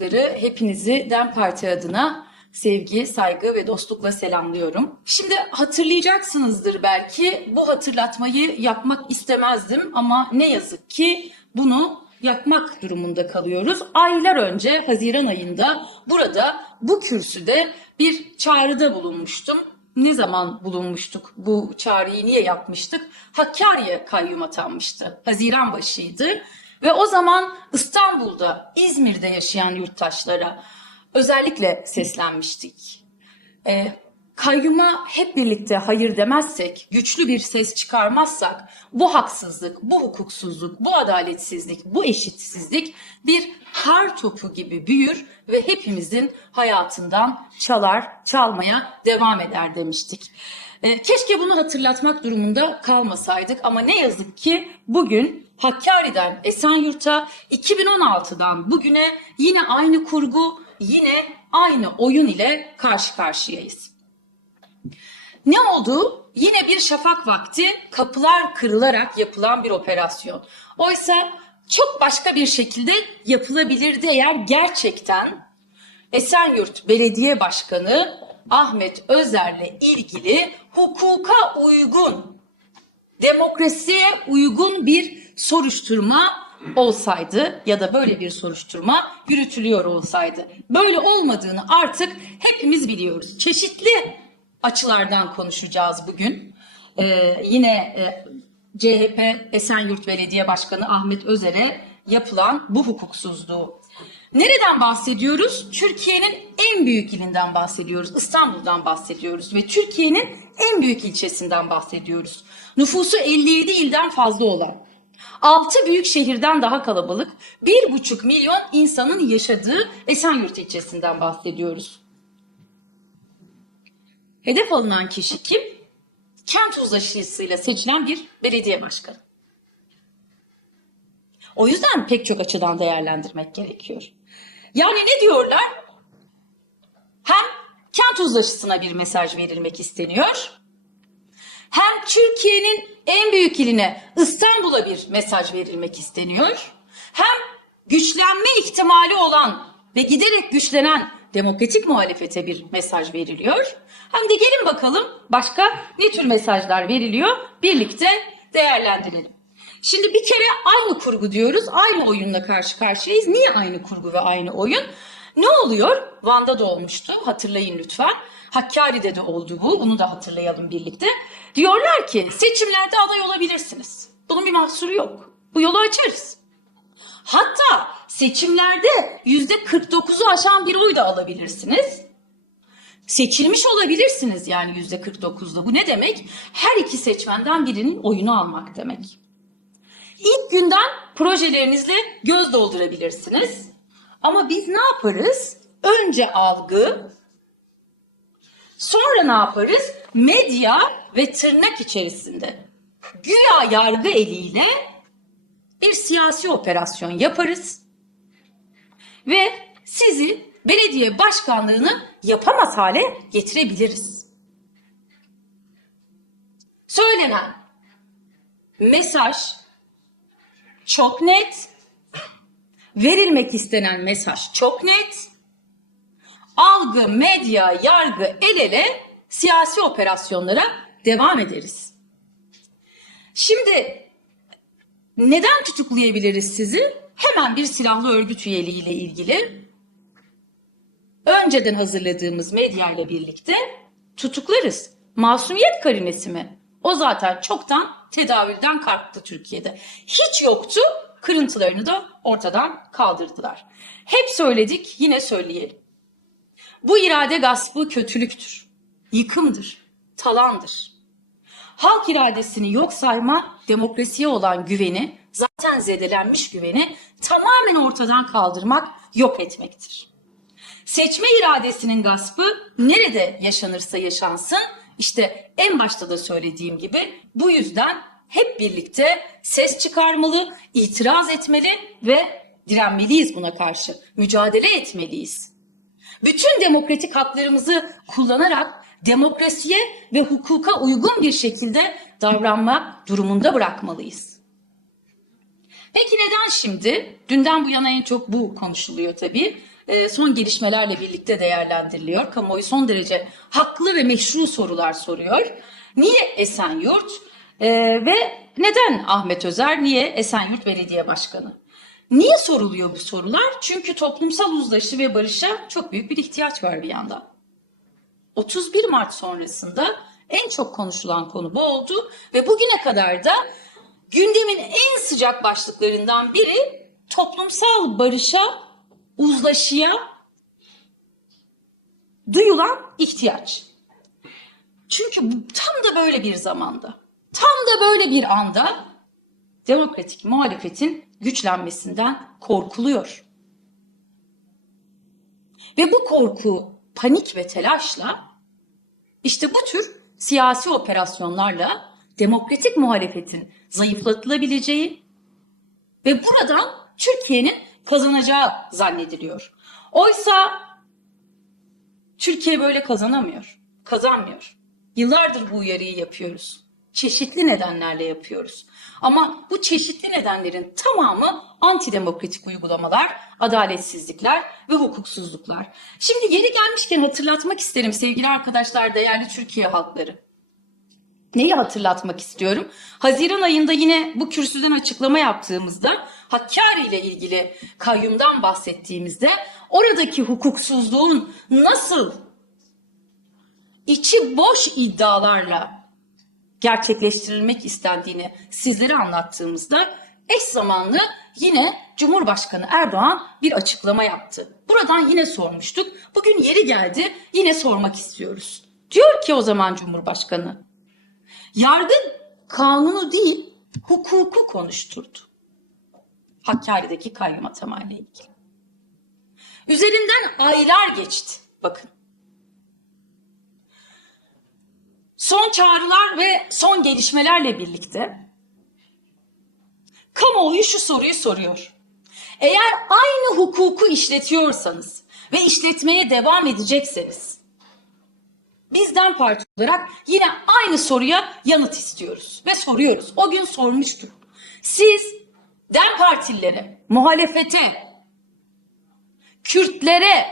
Sizleri, Hepinizi DEM Parti adına sevgi, saygı ve dostlukla selamlıyorum. Şimdi hatırlayacaksınızdır belki bu hatırlatmayı yapmak istemezdim ama ne yazık ki bunu yapmak durumunda kalıyoruz. Aylar önce Haziran ayında burada bu kürsüde bir çağrıda bulunmuştum. Ne zaman bulunmuştuk? Bu çağrıyı niye yapmıştık? Hakkari'ye kayyum atanmıştı. Haziran başıydı. Ve o zaman İstanbul'da, İzmir'de yaşayan yurttaşlara özellikle seslenmiştik. Ee, kayyuma hep birlikte hayır demezsek, güçlü bir ses çıkarmazsak bu haksızlık, bu hukuksuzluk, bu adaletsizlik, bu eşitsizlik bir kar topu gibi büyür ve hepimizin hayatından çalar, çalmaya devam eder demiştik. Ee, keşke bunu hatırlatmak durumunda kalmasaydık ama ne yazık ki bugün Hakkari'den Esenyurt'a 2016'dan bugüne yine aynı kurgu, yine aynı oyun ile karşı karşıyayız. Ne oldu? Yine bir şafak vakti kapılar kırılarak yapılan bir operasyon. Oysa çok başka bir şekilde yapılabilirdi eğer gerçekten Esenyurt Belediye Başkanı Ahmet Özer'le ilgili hukuka uygun, demokrasiye uygun bir soruşturma olsaydı ya da böyle bir soruşturma yürütülüyor olsaydı. Böyle olmadığını artık hepimiz biliyoruz. Çeşitli açılardan konuşacağız bugün. Ee, yine e, CHP Esenyurt Belediye Başkanı Ahmet Özer'e yapılan bu hukuksuzluğu. Nereden bahsediyoruz? Türkiye'nin en büyük ilinden bahsediyoruz. İstanbul'dan bahsediyoruz ve Türkiye'nin en büyük ilçesinden bahsediyoruz. Nüfusu 57 ilden fazla olan, 6 büyük şehirden daha kalabalık, 1,5 milyon insanın yaşadığı Esenyurt ilçesinden bahsediyoruz. Hedef alınan kişi kim? Kent uzlaşısıyla seçilen bir belediye başkanı. O yüzden pek çok açıdan değerlendirmek gerekiyor. Yani ne diyorlar? Hem kent uzlaşısına bir mesaj verilmek isteniyor. Hem Türkiye'nin en büyük iline İstanbul'a bir mesaj verilmek isteniyor. Hem güçlenme ihtimali olan ve giderek güçlenen demokratik muhalefete bir mesaj veriliyor. Hem de gelin bakalım başka ne tür mesajlar veriliyor birlikte değerlendirelim. Şimdi bir kere aynı kurgu diyoruz. Aynı oyunla karşı karşıyayız. Niye aynı kurgu ve aynı oyun? Ne oluyor? Van'da da olmuştu. Hatırlayın lütfen. Hakkari'de de oldu bu. Bunu da hatırlayalım birlikte. Diyorlar ki seçimlerde aday olabilirsiniz. Bunun bir mahsuru yok. Bu yolu açarız. Hatta seçimlerde yüzde 49'u aşan bir oy da alabilirsiniz. Seçilmiş olabilirsiniz yani yüzde 49'da. Bu ne demek? Her iki seçmenden birinin oyunu almak demek. İlk günden projelerinizle göz doldurabilirsiniz. Ama biz ne yaparız? Önce algı, sonra ne yaparız? Medya ve tırnak içerisinde güya yargı eliyle bir siyasi operasyon yaparız ve sizi belediye başkanlığını yapamaz hale getirebiliriz. Söylenen mesaj çok net. Verilmek istenen mesaj çok net. Algı, medya, yargı el ele siyasi operasyonlara devam ederiz. Şimdi neden tutuklayabiliriz sizi? Hemen bir silahlı örgüt üyeliğiyle ilgili önceden hazırladığımız medya ile birlikte tutuklarız. Masumiyet karinesi mi? O zaten çoktan tedavülden kalktı Türkiye'de. Hiç yoktu, kırıntılarını da ortadan kaldırdılar. Hep söyledik, yine söyleyelim. Bu irade gaspı kötülüktür, yıkımdır, talandır. Halk iradesini yok sayma, demokrasiye olan güveni, zaten zedelenmiş güveni tamamen ortadan kaldırmak, yok etmektir. Seçme iradesinin gaspı nerede yaşanırsa yaşansın, işte en başta da söylediğim gibi bu yüzden hep birlikte ses çıkarmalı, itiraz etmeli ve direnmeliyiz buna karşı. Mücadele etmeliyiz. Bütün demokratik haklarımızı kullanarak demokrasiye ve hukuka uygun bir şekilde davranmak durumunda bırakmalıyız. Peki neden şimdi? Dünden bu yana en çok bu konuşuluyor tabii. e, son gelişmelerle birlikte değerlendiriliyor. Kamuoyu son derece haklı ve meşru sorular soruyor. Niye Esenyurt E, ve neden Ahmet Özer, niye Esenyurt Belediye Başkanı? Niye soruluyor bu sorular? Çünkü toplumsal uzlaşı ve barışa çok büyük bir ihtiyaç var bir yandan. 31 Mart sonrasında en çok konuşulan konu bu oldu ve bugüne kadar da gündemin en sıcak başlıklarından biri toplumsal barışa, uzlaşıya duyulan ihtiyaç. Çünkü tam da böyle bir zamanda, tam da böyle bir anda demokratik muhalefetin güçlenmesinden korkuluyor. Ve bu korku, panik ve telaşla işte bu tür siyasi operasyonlarla demokratik muhalefetin zayıflatılabileceği ve buradan Türkiye'nin kazanacağı zannediliyor. Oysa Türkiye böyle kazanamıyor, kazanmıyor. Yıllardır bu uyarıyı yapıyoruz. Çeşitli nedenlerle yapıyoruz. Ama bu çeşitli nedenlerin tamamı antidemokratik uygulamalar, adaletsizlikler ve hukuksuzluklar. Şimdi yeri gelmişken hatırlatmak isterim sevgili arkadaşlar, değerli Türkiye halkları. Neyi hatırlatmak istiyorum? Haziran ayında yine bu kürsüden açıklama yaptığımızda Hakkari ile ilgili kayyumdan bahsettiğimizde oradaki hukuksuzluğun nasıl içi boş iddialarla gerçekleştirilmek istendiğini sizlere anlattığımızda eş zamanlı yine Cumhurbaşkanı Erdoğan bir açıklama yaptı. Buradan yine sormuştuk. Bugün yeri geldi yine sormak istiyoruz. Diyor ki o zaman Cumhurbaşkanı yargı kanunu değil hukuku konuşturdu. Hakkari'deki kayyum atamayla ilgili. Üzerinden aylar geçti. Bakın. Son çağrılar ve son gelişmelerle birlikte kamuoyu şu soruyu soruyor. Eğer aynı hukuku işletiyorsanız ve işletmeye devam edecekseniz bizden parti olarak yine aynı soruya yanıt istiyoruz ve soruyoruz. O gün sormuştuk. Siz DEM partililere, muhalefete, Kürtlere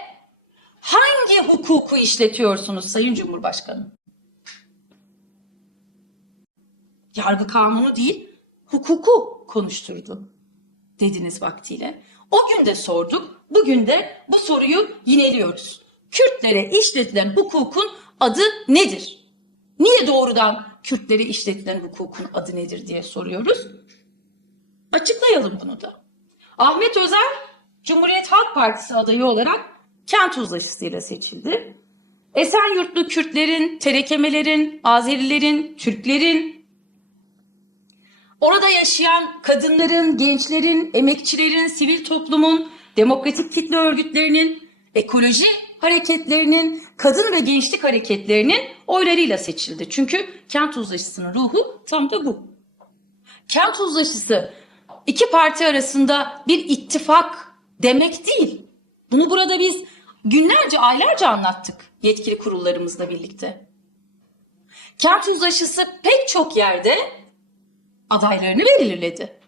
hangi hukuku işletiyorsunuz Sayın Cumhurbaşkanı? Yargı kanunu değil, hukuku konuşturdu dediniz vaktiyle. O gün de sorduk, bugün de bu soruyu yineliyoruz. Kürtlere işletilen hukukun adı nedir? Niye doğrudan Kürtlere işletilen hukukun adı nedir diye soruyoruz. Açıklayalım bunu da. Ahmet Özer Cumhuriyet Halk Partisi adayı olarak kent uzlaşısıyla seçildi. Esenyurtlu Kürtlerin, Terekemelerin, Azerilerin, Türklerin, orada yaşayan kadınların, gençlerin, emekçilerin, sivil toplumun, demokratik kitle örgütlerinin, ekoloji hareketlerinin, kadın ve gençlik hareketlerinin oylarıyla seçildi. Çünkü kent uzlaşısının ruhu tam da bu. Kent uzlaşısı iki parti arasında bir ittifak demek değil. Bunu burada biz günlerce, aylarca anlattık yetkili kurullarımızla birlikte. Kent uzlaşısı pek çok yerde adaylarını belirledi.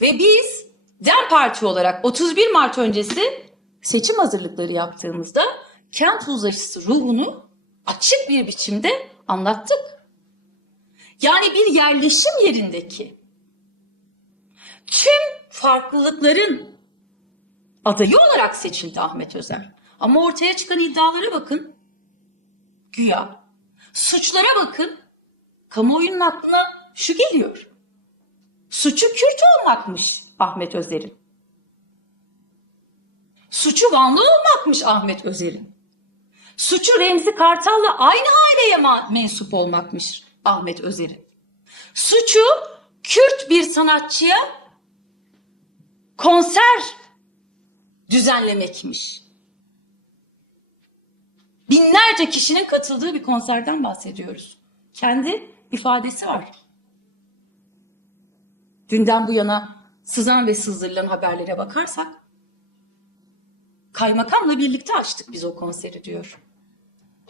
Ve biz DEM Parti olarak 31 Mart öncesi seçim hazırlıkları yaptığımızda kent uzlaşısı ruhunu açık bir biçimde anlattık. Yani bir yerleşim yerindeki tüm farklılıkların adayı olarak seçildi Ahmet Özer. Ama ortaya çıkan iddialara bakın. Güya. Suçlara bakın. Kamuoyunun aklına şu geliyor. Suçu Kürt olmakmış Ahmet Özer'in. Suçu Vanlı olmakmış Ahmet Özer'in. Suçu Remzi Kartal'la aynı aileye mensup olmakmış Ahmet Özer'in. Suçu Kürt bir sanatçıya konser düzenlemekmiş. Binlerce kişinin katıldığı bir konserden bahsediyoruz. Kendi ifadesi var. Dünden bu yana sızan ve sızdırılan haberlere bakarsak kaymakamla birlikte açtık biz o konseri diyor.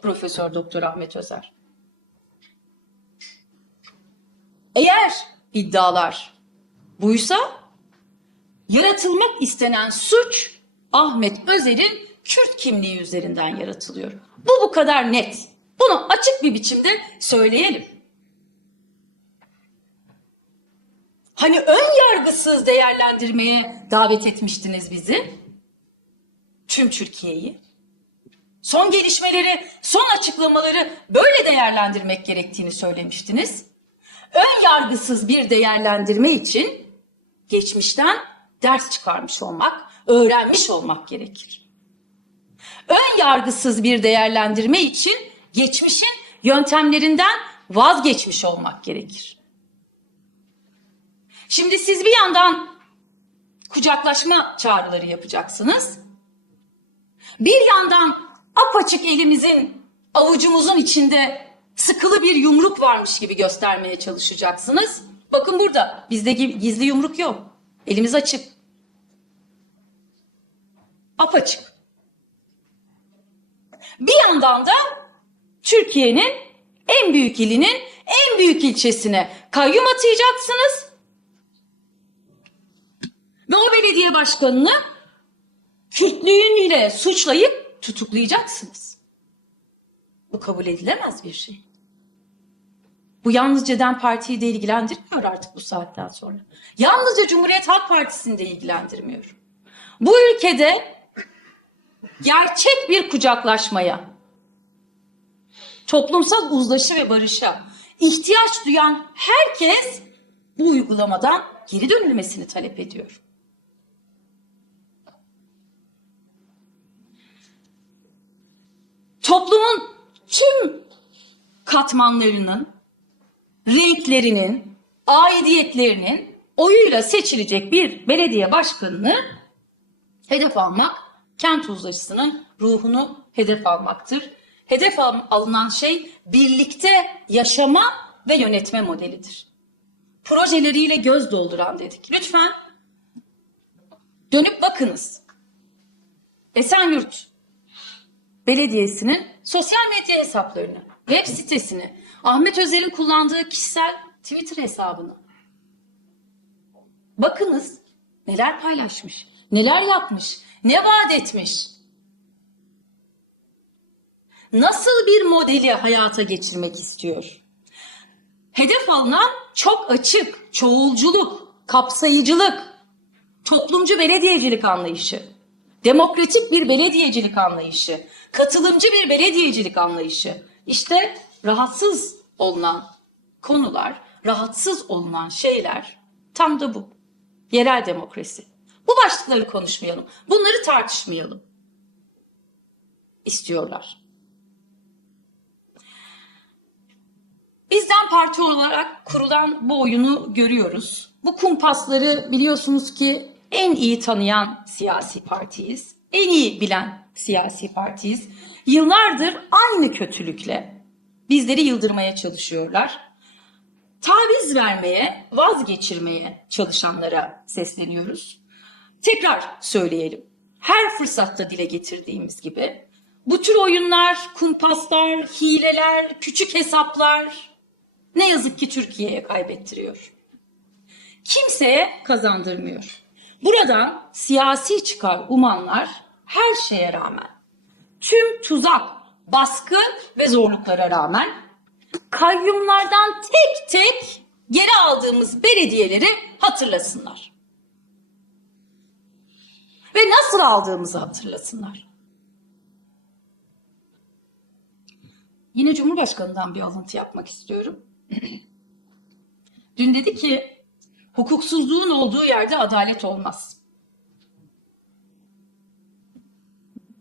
Profesör Doktor Ahmet Özer. Eğer iddialar buysa yaratılmak istenen suç Ahmet Özer'in Kürt kimliği üzerinden yaratılıyor. Bu bu kadar net. Bunu açık bir biçimde söyleyelim. Hani ön yargısız değerlendirmeye davet etmiştiniz bizi. Tüm Türkiye'yi. Son gelişmeleri, son açıklamaları böyle değerlendirmek gerektiğini söylemiştiniz. Ön yargısız bir değerlendirme için geçmişten ders çıkarmış olmak, öğrenmiş olmak gerekir. Ön yargısız bir değerlendirme için geçmişin yöntemlerinden vazgeçmiş olmak gerekir. Şimdi siz bir yandan kucaklaşma çağrıları yapacaksınız. Bir yandan apaçık elimizin avucumuzun içinde sıkılı bir yumruk varmış gibi göstermeye çalışacaksınız. Bakın burada bizde gi- gizli yumruk yok. Elimiz açık. Apaçık. Bir yandan da Türkiye'nin en büyük ilinin en büyük ilçesine kayyum atayacaksınız. Ve o belediye başkanını Kürtlüğüyle suçlayıp tutuklayacaksınız. Bu kabul edilemez bir şey. Bu yalnızca DEM Parti'yi de ilgilendirmiyor artık bu saatten sonra. Yalnızca Cumhuriyet Halk Partisi'ni de ilgilendirmiyor. Bu ülkede gerçek bir kucaklaşmaya, toplumsal uzlaşı ve barışa ihtiyaç duyan herkes bu uygulamadan geri dönülmesini talep ediyor. Toplumun tüm katmanlarının, renklerinin, aidiyetlerinin oyuyla seçilecek bir belediye başkanını hedef almak, kent uzlaşısının ruhunu hedef almaktır. Hedef al- alınan şey birlikte yaşama ve yönetme modelidir. Projeleriyle göz dolduran dedik. Lütfen dönüp bakınız. Esenyurt Belediyesi'nin sosyal medya hesaplarını, web sitesini, Ahmet Özer'in kullandığı kişisel Twitter hesabını. Bakınız neler paylaşmış, neler yapmış, ne vaat etmiş. Nasıl bir modeli hayata geçirmek istiyor? Hedef alınan çok açık, çoğulculuk, kapsayıcılık, toplumcu belediyecilik anlayışı, demokratik bir belediyecilik anlayışı, katılımcı bir belediyecilik anlayışı. İşte rahatsız olunan konular, rahatsız olunan şeyler tam da bu. Yerel demokrasi. Bu başlıkları konuşmayalım. Bunları tartışmayalım. istiyorlar. Bizden parti olarak kurulan bu oyunu görüyoruz. Bu kumpasları biliyorsunuz ki en iyi tanıyan siyasi partiyiz. En iyi bilen siyasi partiyiz. Yıllardır aynı kötülükle bizleri yıldırmaya çalışıyorlar. Taviz vermeye, vazgeçirmeye çalışanlara sesleniyoruz. Tekrar söyleyelim. Her fırsatta dile getirdiğimiz gibi bu tür oyunlar, kumpaslar, hileler, küçük hesaplar ne yazık ki Türkiye'ye kaybettiriyor. Kimseye kazandırmıyor. Buradan siyasi çıkar umanlar her şeye rağmen, tüm tuzak, baskı ve zorluklara rağmen kayyumlardan tek tek geri aldığımız belediyeleri hatırlasınlar. Ve nasıl aldığımızı hatırlasınlar. Yine Cumhurbaşkanı'ndan bir alıntı yapmak istiyorum. Dün dedi ki hukuksuzluğun olduğu yerde adalet olmaz.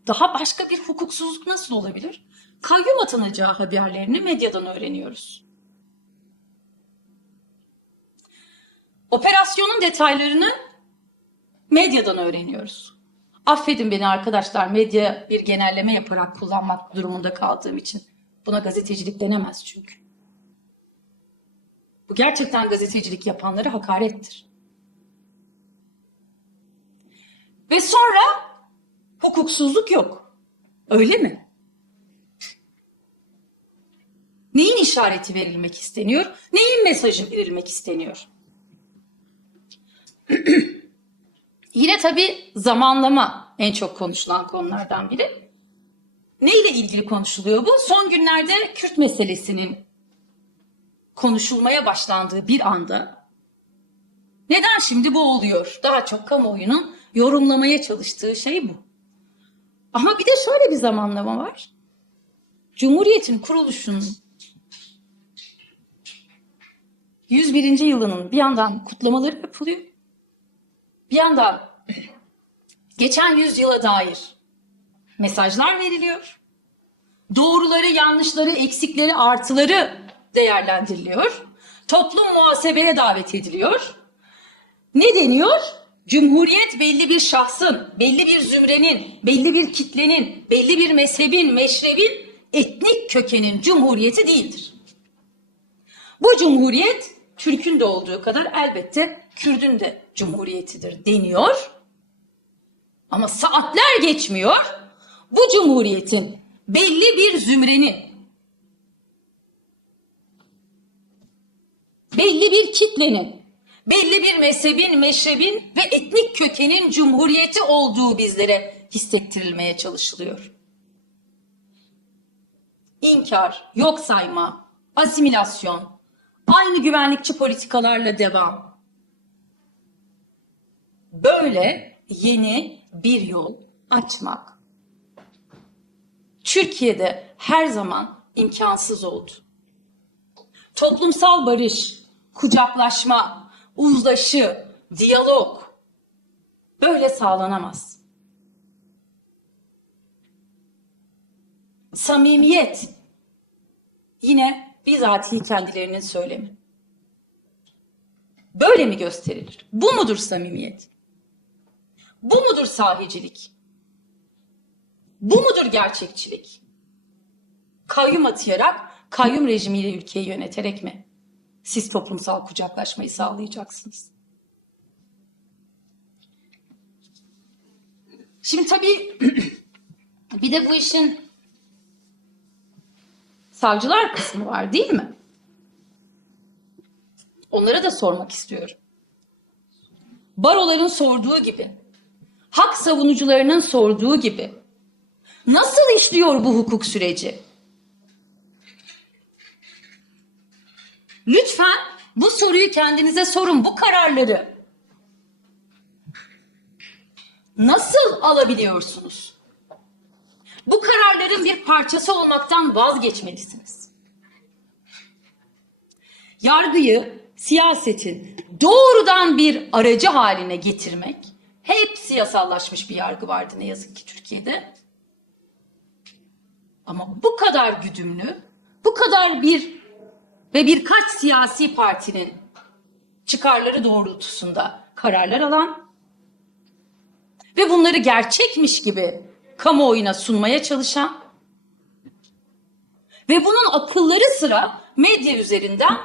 Daha başka bir hukuksuzluk nasıl olabilir? Kayyum atanacağı haberlerini medyadan öğreniyoruz. Operasyonun detaylarını medyadan öğreniyoruz. Affedin beni arkadaşlar medya bir genelleme yaparak kullanmak durumunda kaldığım için. Buna gazetecilik denemez çünkü. Bu gerçekten gazetecilik yapanlara hakarettir. Ve sonra hukuksuzluk yok. Öyle mi? Neyin işareti verilmek isteniyor? Neyin mesajı verilmek isteniyor? Yine tabii zamanlama en çok konuşulan konulardan biri. Neyle ilgili konuşuluyor bu? Son günlerde Kürt meselesinin konuşulmaya başlandığı bir anda neden şimdi bu oluyor? Daha çok kamuoyunun yorumlamaya çalıştığı şey bu. Ama bir de şöyle bir zamanlama var. Cumhuriyetin kuruluşunun 101. yılının bir yandan kutlamaları yapılıyor. Bir yandan geçen yüzyıla dair mesajlar veriliyor. Doğruları, yanlışları, eksikleri, artıları değerlendiriliyor. Toplum muhasebeye davet ediliyor. Ne deniyor? Cumhuriyet belli bir şahsın, belli bir zümrenin, belli bir kitlenin, belli bir mezhebin, meşrebin, etnik kökenin cumhuriyeti değildir. Bu cumhuriyet Türk'ün de olduğu kadar elbette Kürd'ün de cumhuriyetidir deniyor. Ama saatler geçmiyor. Bu cumhuriyetin belli bir zümrenin, belli bir kitlenin, belli bir mezhebin, meşrebin ve etnik kökenin cumhuriyeti olduğu bizlere hissettirilmeye çalışılıyor. İnkar, yok sayma, asimilasyon, aynı güvenlikçi politikalarla devam. Böyle yeni bir yol açmak Türkiye'de her zaman imkansız oldu. Toplumsal barış, kucaklaşma, uzlaşı, diyalog böyle sağlanamaz. Samimiyet yine bizatihi kendilerinin söylemi. Böyle mi gösterilir? Bu mudur samimiyet? Bu mudur sahicilik? Bu mudur gerçekçilik? Kayyum atayarak, kayyum rejimiyle ülkeyi yöneterek mi? Siz toplumsal kucaklaşmayı sağlayacaksınız. Şimdi tabii bir de bu işin savcılar kısmı var değil mi? Onlara da sormak istiyorum. Baroların sorduğu gibi, hak savunucularının sorduğu gibi nasıl işliyor bu hukuk süreci? Lütfen bu soruyu kendinize sorun. Bu kararları nasıl alabiliyorsunuz? Bu kararların bir parçası olmaktan vazgeçmelisiniz. Yargıyı siyasetin doğrudan bir aracı haline getirmek hep siyasallaşmış bir yargı vardı ne yazık ki Türkiye'de. Ama bu kadar güdümlü, bu kadar bir ve birkaç siyasi partinin çıkarları doğrultusunda kararlar alan ve bunları gerçekmiş gibi kamuoyuna sunmaya çalışan ve bunun akılları sıra medya üzerinden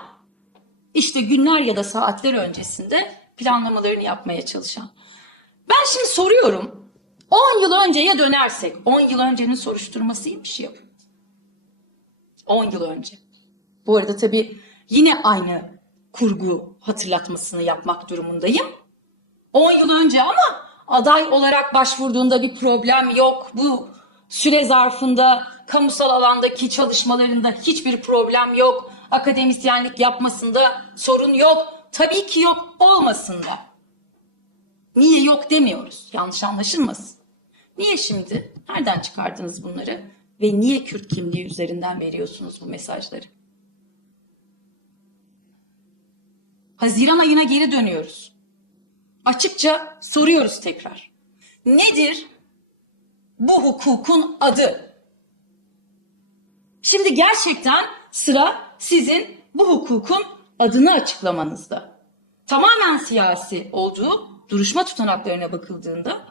işte günler ya da saatler öncesinde planlamalarını yapmaya çalışan. Ben şimdi soruyorum. 10 yıl önceye dönersek, 10 yıl öncenin soruşturmasıymış ya. 10 yıl önce. Bu arada tabii yine aynı kurgu hatırlatmasını yapmak durumundayım. 10 yıl önce ama aday olarak başvurduğunda bir problem yok. Bu süre zarfında kamusal alandaki çalışmalarında hiçbir problem yok. Akademisyenlik yapmasında sorun yok. Tabii ki yok olmasın da. Niye yok demiyoruz. Yanlış anlaşılmasın. Niye şimdi? Nereden çıkardınız bunları? Ve niye Kürt kimliği üzerinden veriyorsunuz bu mesajları? Haziran ayına geri dönüyoruz. Açıkça soruyoruz tekrar. Nedir bu hukukun adı? Şimdi gerçekten sıra sizin bu hukukun adını açıklamanızda. Tamamen siyasi olduğu duruşma tutanaklarına bakıldığında,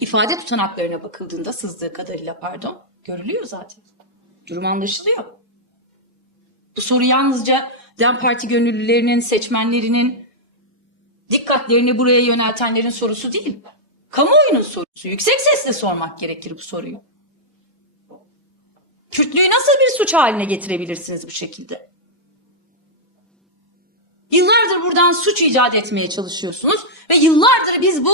ifade tutanaklarına bakıldığında sızdığı kadarıyla pardon, görülüyor zaten. Durum anlaşılıyor. Bu soru yalnızca DEM Parti gönüllülerinin, seçmenlerinin dikkatlerini buraya yöneltenlerin sorusu değil. Kamuoyunun sorusu. Yüksek sesle sormak gerekir bu soruyu. Kürtlüğü nasıl bir suç haline getirebilirsiniz bu şekilde? Yıllardır buradan suç icat etmeye çalışıyorsunuz ve yıllardır biz bu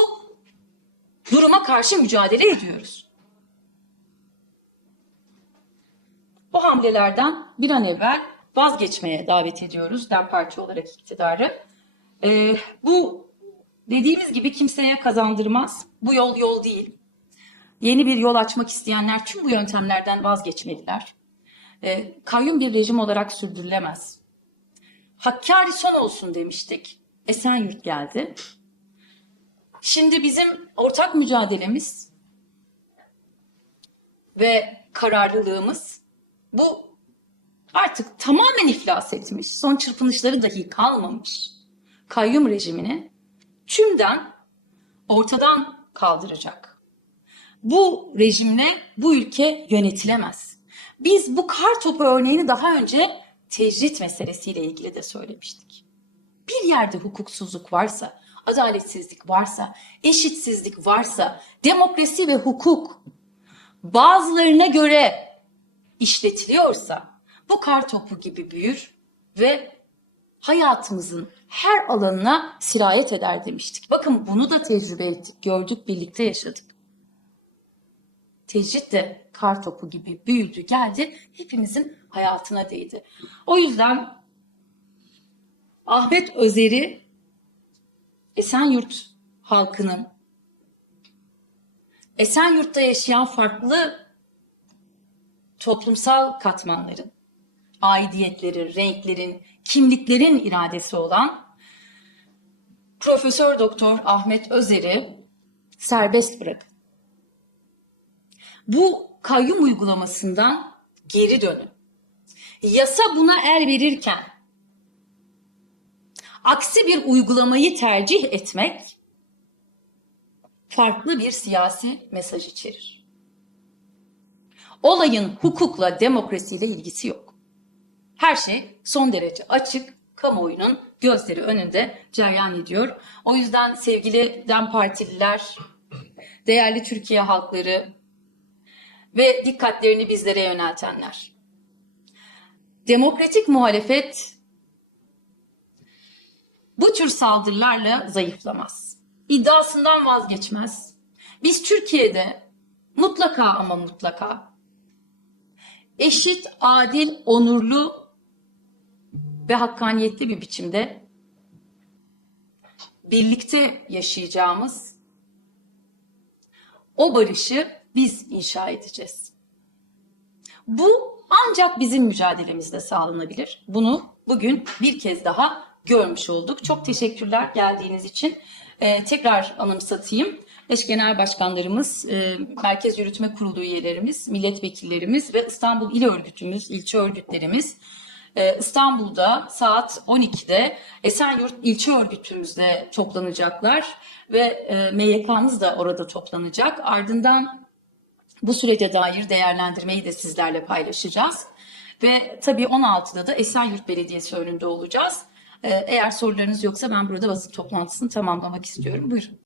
duruma karşı mücadele ediyoruz. Bu hamlelerden bir an evvel vazgeçmeye davet ediyoruz DEM Parti olarak iktidarı. Ee, bu dediğimiz gibi kimseye kazandırmaz. Bu yol yol değil. Yeni bir yol açmak isteyenler tüm bu yöntemlerden vazgeçmeliler. Ee, kayyum bir rejim olarak sürdürülemez. Hakkari son olsun demiştik. Esenyurt geldi. Şimdi bizim ortak mücadelemiz ve kararlılığımız bu artık tamamen iflas etmiş, son çırpınışları dahi kalmamış kayyum rejimini tümden ortadan kaldıracak. Bu rejimle bu ülke yönetilemez. Biz bu kar topu örneğini daha önce tecrit meselesiyle ilgili de söylemiştik. Bir yerde hukuksuzluk varsa, adaletsizlik varsa, eşitsizlik varsa, demokrasi ve hukuk bazılarına göre işletiliyorsa bu kar topu gibi büyür ve hayatımızın her alanına sirayet eder demiştik. Bakın bunu da tecrübe ettik, gördük, birlikte yaşadık. Tecrit de kar topu gibi büyüdü, geldi, hepimizin hayatına değdi. O yüzden Ahmet Özer'i Esenyurt halkının Esenyurt'ta yaşayan farklı toplumsal katmanların, aidiyetleri, renklerin, kimliklerin iradesi olan Profesör Doktor Ahmet Özer'i serbest bırakın. Bu kayyum uygulamasından geri dönün. Yasa buna el verirken aksi bir uygulamayı tercih etmek farklı bir siyasi mesaj içerir. Olayın hukukla, demokrasiyle ilgisi yok. Her şey son derece açık, kamuoyunun gözleri önünde cereyan ediyor. O yüzden sevgili DEM Partililer, değerli Türkiye halkları ve dikkatlerini bizlere yöneltenler. Demokratik muhalefet bu tür saldırılarla zayıflamaz. İddiasından vazgeçmez. Biz Türkiye'de mutlaka ama mutlaka eşit, adil, onurlu ve hakkaniyetli bir biçimde birlikte yaşayacağımız o barışı biz inşa edeceğiz. Bu ancak bizim mücadelemizde sağlanabilir. Bunu bugün bir kez daha görmüş olduk. Çok teşekkürler geldiğiniz için. Ee, tekrar anımsatayım. Eş genel başkanlarımız, e, Merkez Yürütme Kurulu üyelerimiz, milletvekillerimiz ve İstanbul İl Örgütümüz, ilçe örgütlerimiz e, İstanbul'da saat 12'de Esenyurt ilçe örgütümüzde toplanacaklar ve e, MYK'mız da orada toplanacak. Ardından bu sürece dair değerlendirmeyi de sizlerle paylaşacağız. Ve tabii 16'da da Esenyurt Belediyesi önünde olacağız. Ee, Eğer sorularınız yoksa ben burada basın toplantısını tamamlamak istiyorum. Buyurun.